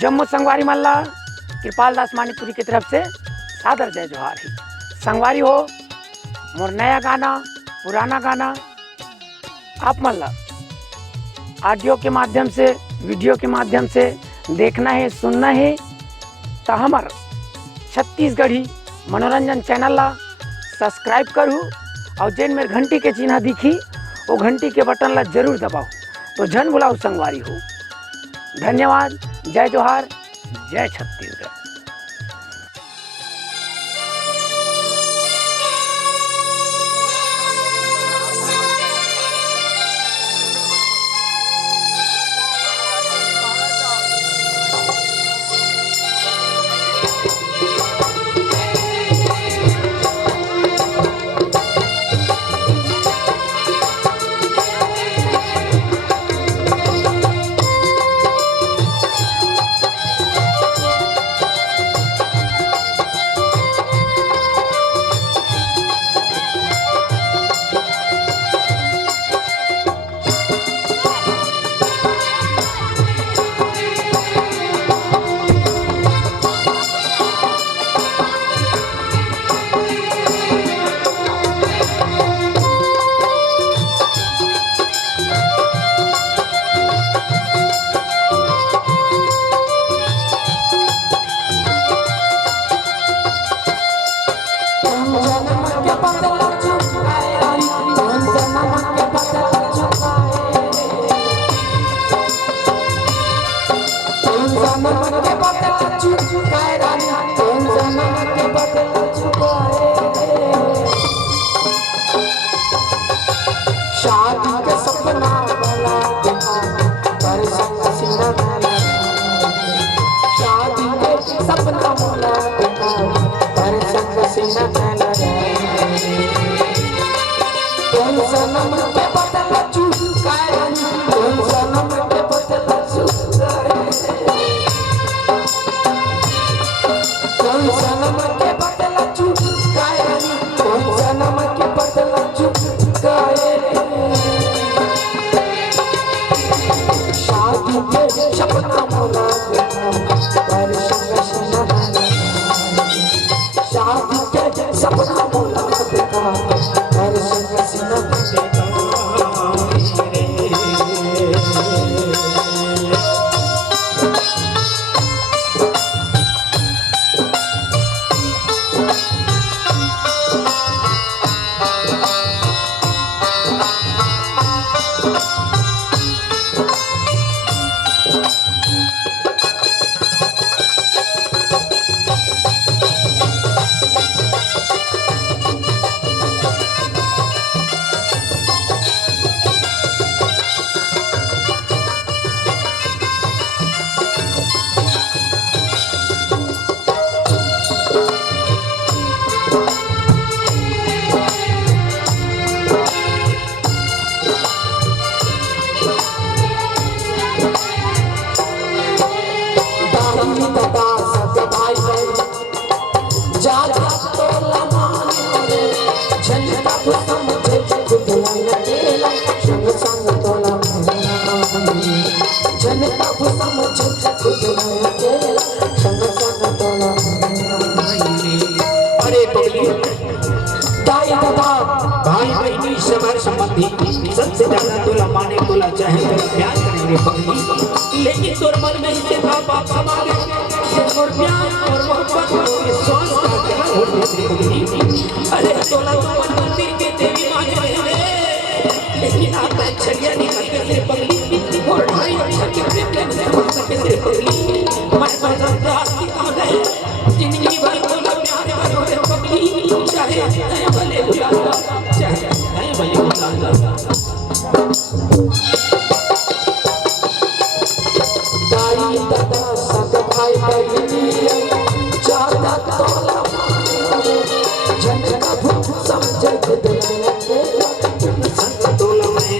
जम्मू संगवारी मल्ला कृपाल दास मानिकपुरी की तरफ से सादर जय जोहार ही। संगवारी हो मोर नया गाना पुराना गाना आप मल्ला ऑडियो के माध्यम से वीडियो के माध्यम से देखना है सुनना है तो हमार छत्तीसगढ़ी मनोरंजन चैनल ला सब्सक्राइब करूँ और जेन मेरे घंटी के चिन्ह दिखी वो घंटी के बटन ला जरूर दबाओ तो जन बुलाओ संगवारी हो। धन्यवाद। जय जोहार जय छत्तीसगढ़। शादी का सपना वाला पर संग सीना वाला, शादी के सपना वाला पर संग सीना वाला, कौन सनम के बदल चुकाए, कौन सनम के बदल चुकाए, कौन सनम के बदल चुकाए, कौन सनम के बदल चुकाए। सपना मोला पर संग सीना वाला, शादी के सपना मोला पर संग सीना वाला। भाई बहनी सबर संबंधी सबसे ज्यादा तोला माने तोला चाहे तोला प्यार करेंगे पगली, लेकिन तोर मन में ही था बाप समागे और प्यार और मोहब्बत और विश्वास का क्या होते पगली। अरे तोला तो मन मंदिर के देवी माने रहे, लेकिन आप छड़िया निकल के तेरे पगली और ढाई अक्षर के प्रेम से हो सके तेरे पगली। मैं बजरंगा की कौन है जिंदगी भर तोला प्यार करो रे पगली, चाहे नए भले बुला चाहे नए भले बुला। दाई दादा सब भाई बहनी ज्यादा तोला माने जन का भूख समझ खुद लगे संग तोला माने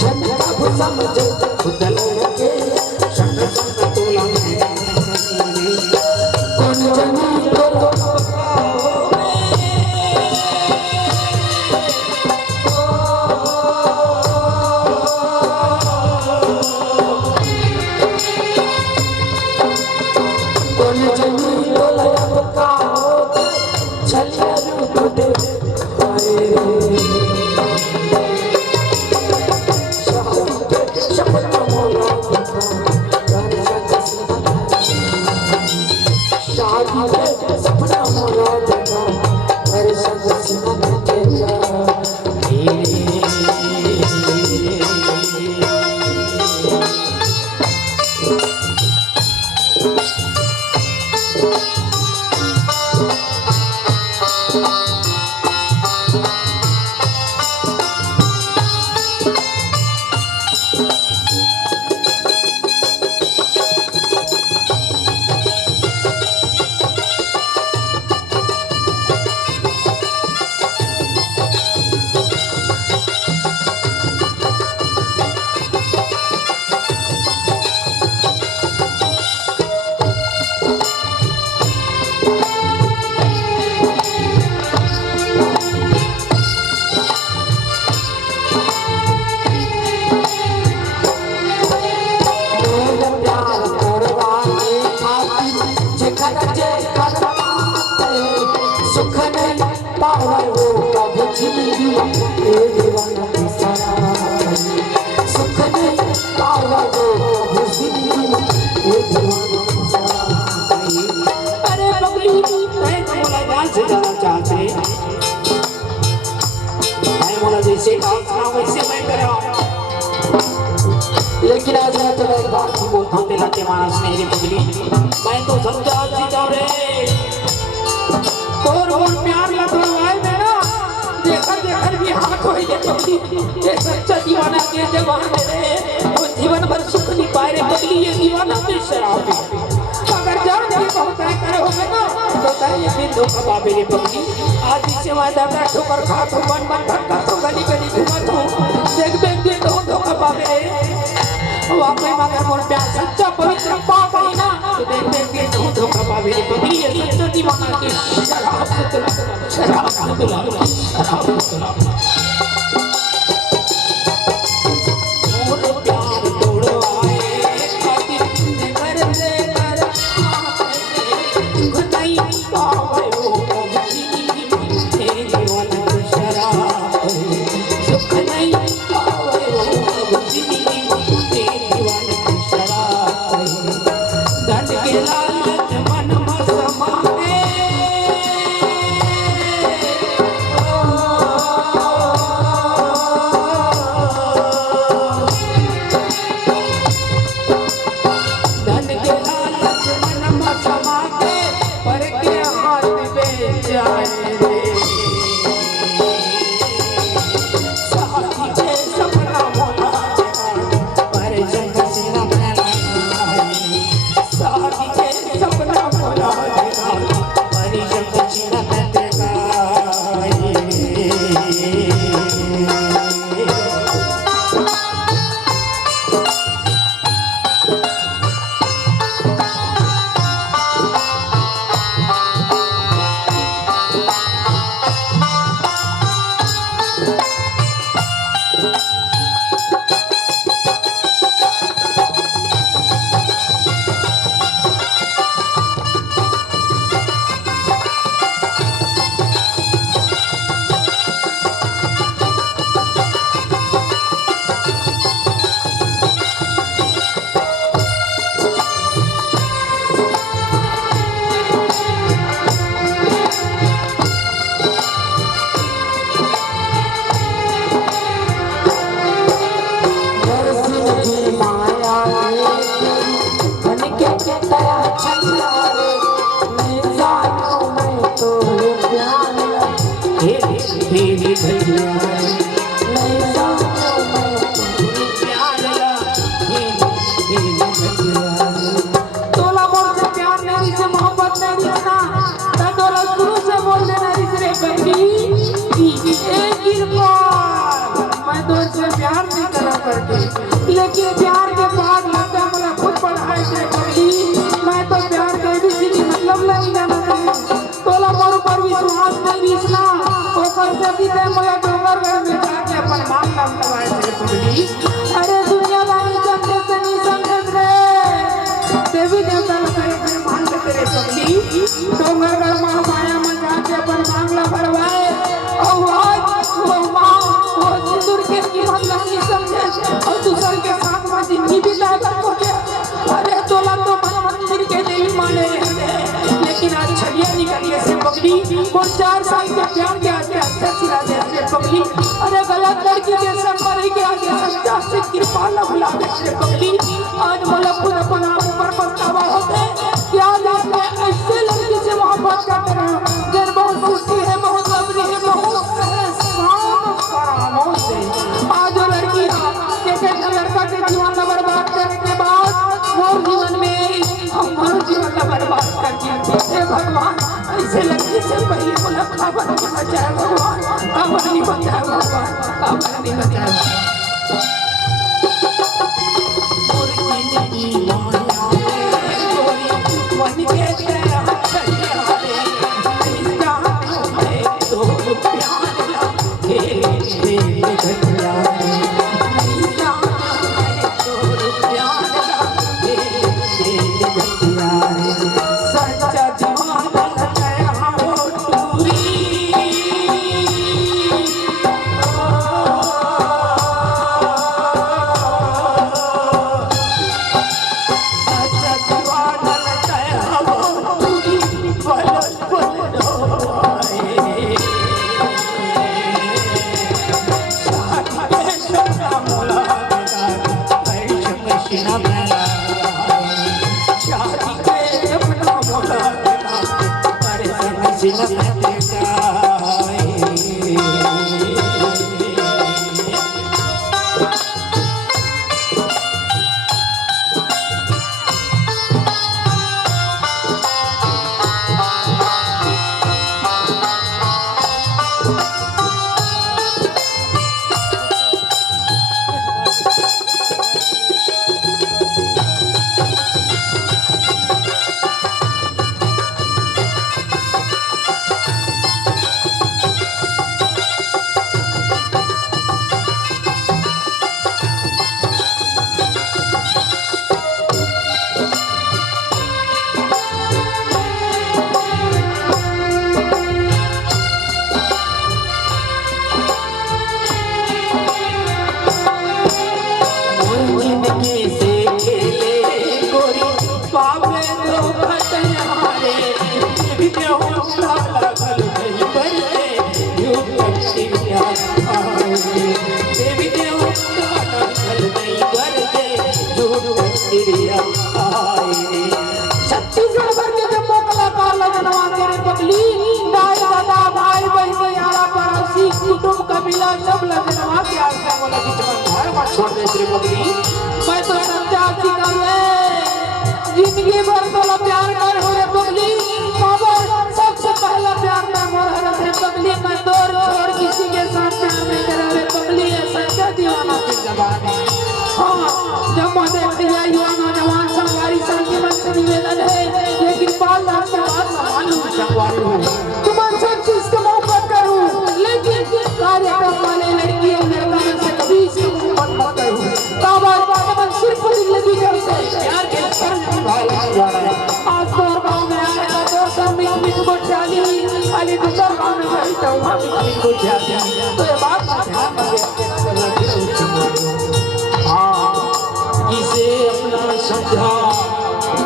जन का भूख समझ खुद लगे संग संग तोला माने कौन जनी तोला सुख नहीं पावे वो कभी जिंदगी ए दीवाना की सराय सुख नहीं पावे वो कभी जिंदगी ए दीवाना की सराय। अरे बबली मैं मोला जान से जाना चाहते मैं मोला जैसे आप ना वैसे मैं कर रहा हूं लेकिन आज मैं तुम्हें एक बात ही बोलता हूं दिला के मानस नहीं रे बबली मैं तो समझा जीता रे और प्यार लगवाए मेरा देखकर देखकर भी हाथ होई दे बबली ये सच्चा दीवाना के जवान रे वो जीवन भर सुख नहीं पाए रे बबली ये दीवाना भी शराब अगर जान के बहुत करे होगे ना तो ताई ये धोखा बाबे रे बबली आज से वादा का ठोकर खा तो मन मन भटका तो गली गली घूमत हूं देख देख तो धोखा बाबे वाकई मगर मोर प्यार सच्चा पवित्र पाप है ना तो देख देख तो धोखा पावे रे बबली ये सच्चा दीवाना के शराब से तुला मोर प्यार तोड़वाए खातिर घर से घर घुटाई पावे ओ बबली ये दीवाना के शराब सुख नहीं पावे ओ बबली धन के लालच मन में समाए धन के लालच मन में समाए पर के हाथ में जाए रे साथी के सपना मोला पर जंग सीना साथी के सपना मोला पर जंग सीना तोला मोर से प्यार नहीं से मोहब्बत नहीं ना ता तोला शुरू से बोल देना रे बबली एक गिरबार मैं तो से प्यार नहीं करा करती लेकिन प्यार के बाद लगता मुझे खुद पढ़ाई से बबली मैं तो प्यार के भी सीधी मतलब नहीं जाना तोला मोर पर विश्वास नहीं इसना वो कर सकती है मुझे डोंगर में जाके अपन मान नाम लगाए थे बबली। अरे दुनिया वाली समझे से नहीं समझ रे देवी देवता करे मान के तेरे बबली डोंगर घर मां माया मन जाके अपन मांगला भरवाए और आज वो मां वो सिंदूर के कीमत नहीं समझे और दूसर के साथ में जिंदगी बिता कर के अरे तोला तो मन मंदिर के नहीं माने लेकिन आज छड़िया निकलिए से बबली वो 4 साल के प्यार के आगे अच्छा सिरा दे से बबली अरे गलत लड़की के संग मरे के आगे सच्चा से कृपा न भुला दे से बबली आज मोला खुद अपना ऊपर पछतावा होते से लड़की से पहले बोला खबर नहीं बचाए भगवान, खबर नहीं बचाए भगवान, खबर नहीं बचाए। छत्तीसगढ़ भर के जम्मो कलाकार लगनवा तेरे पगली दाई दादा भाई बहन यारा पड़ोसी कुटुंब कबीला सब लगनवा के आस्था को लगी घर में छोड़ दे तेरे पगली। मैं तो सच्चा चिकन जिंदगी भर तो प्यार कर हो रे पगली, खबर सबसे पहला प्यार मैं मोर रे पगली। मैं दौर छोड़ किसी के साथ प्यार नहीं करा रे पगली, सच्चा दीवाना की जबान है। हाँ जब मैं देखती है युवा नौजवान संगवारी संगी मन से निवेदन है, लेकिन बाल लाख से बात मालूम संगवारी हो तुम सब चीज का मोहब्बत करूं, लेकिन कार्यक्रम वाले लड़की और लड़का में से कभी से मोहब्बत मत करूं। काबा सिर्फ जिंदगी करते प्यार के सर भाई जा रहा है। आज तो गांव में आएगा तो सब मिट को चाली अली दूसरा गांव में गई तो वहां मिट को चाली, तो ये बात का ध्यान रखें। जिसे अपना समझा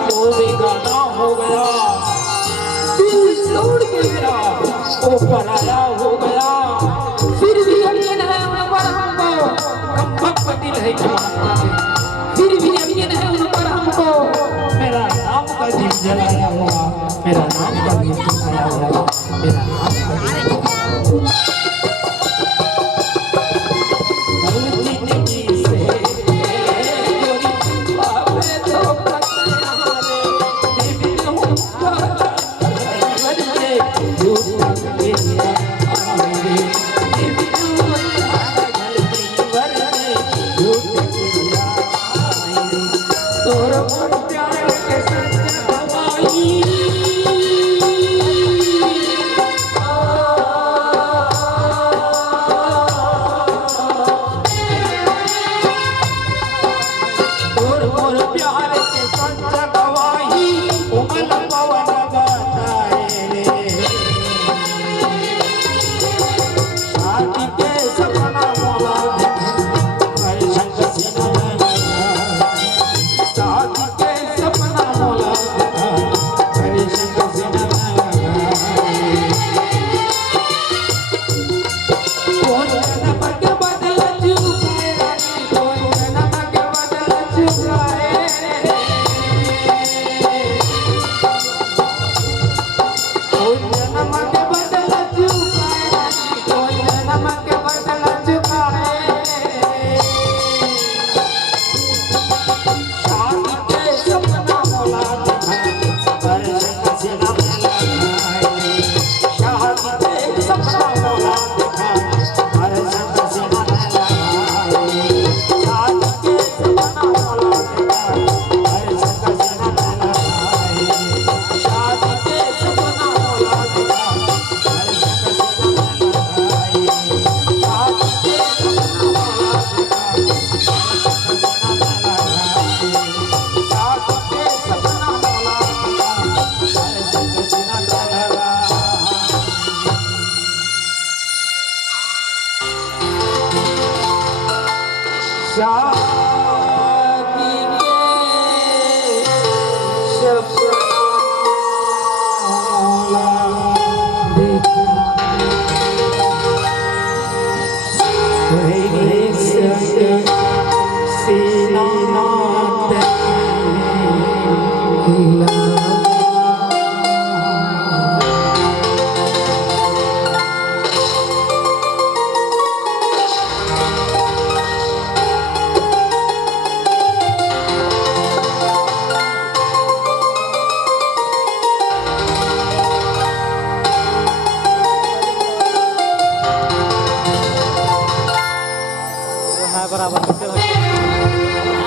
वो बेगाना हो गया, दिल तोड़ के गिरा वो पराया हो गया। फिर भी यकीन है उन पर हमको, कम वक्त दिल है जमाना है, फिर भी यकीन है उन पर हमको। मेरा नाम का दीप जलाया हुआ, मेरा नाम का दीप जलाया हुआ, मेरा नाम का दीप नमस्कार